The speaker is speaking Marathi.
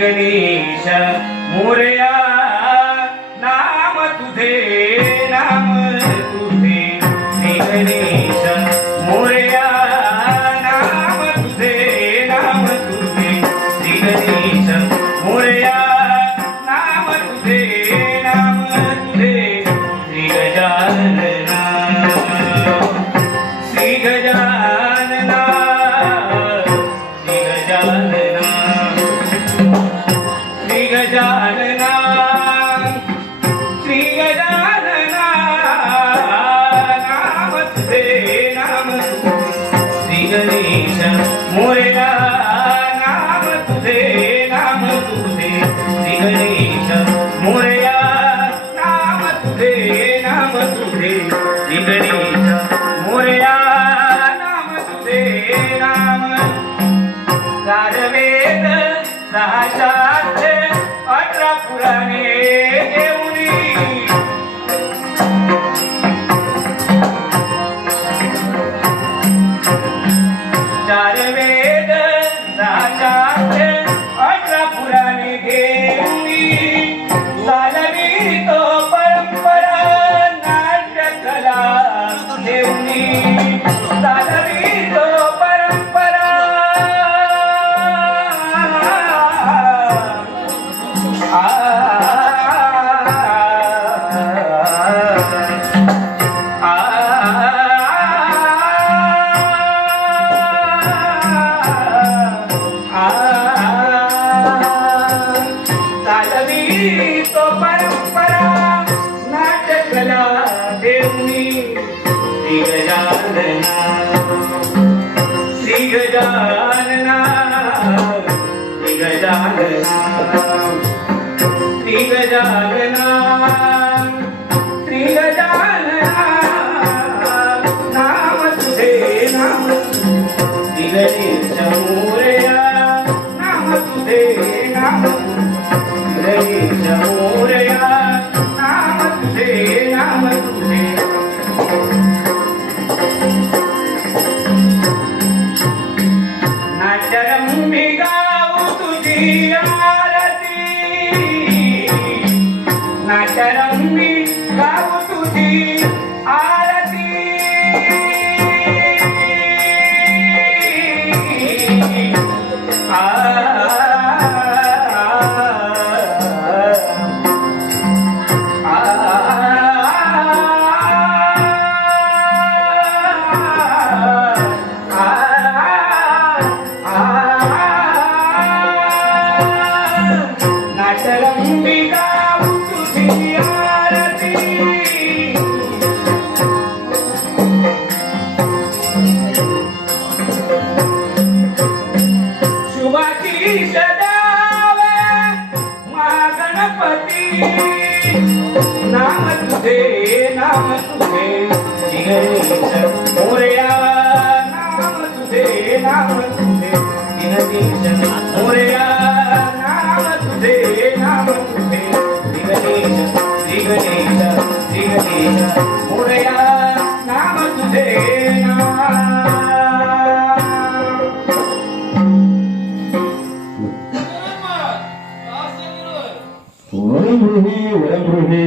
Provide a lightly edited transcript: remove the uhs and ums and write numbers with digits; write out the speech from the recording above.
गणेश मोरया नाम तुझे श्री गणेश मोरया नाम तुझे श्री गणेश मोरया नाम तुझे श्री गजानना श्री गजानना श्री गजानना श्री गजानना श्री गजानना नाम तुझे श्री गणेश मोरया नाम तुझे श्री गणेश मोरया नाम तुझे श्री गणेश मोरया नाम तुझे गाढवेद सहा शास्त्रे 18 पुराणे घेऊनी चार वेद सहा शास्त्रे 18 पुराणे घेऊनी चालवी तो परंपरा नाट्यकला देऊनी चालवी तो परंपरा चालवी तो परंपरा नाट्यकला देऊनी श्री गजानना श्री गजानना श्री गजानना श्री गजानना श्री गजानना नाम तुझे श्री गणेश मोरया नाम तुझे गणेश मोरया नाम तुझे नाट्यरम्भी गाऊ तुझी आरती नाट्यरम्भी गाऊ तुझी आरती नाट्यरम्भी गाऊ तुझी आरती शुभाची सदावे महागणपती नाम तुझे श्री गणेश मोरया नाम तुझे श्री गणेश मोरया नाम तुझे श्री गणेश मोरया नाम तुझे वरंगृही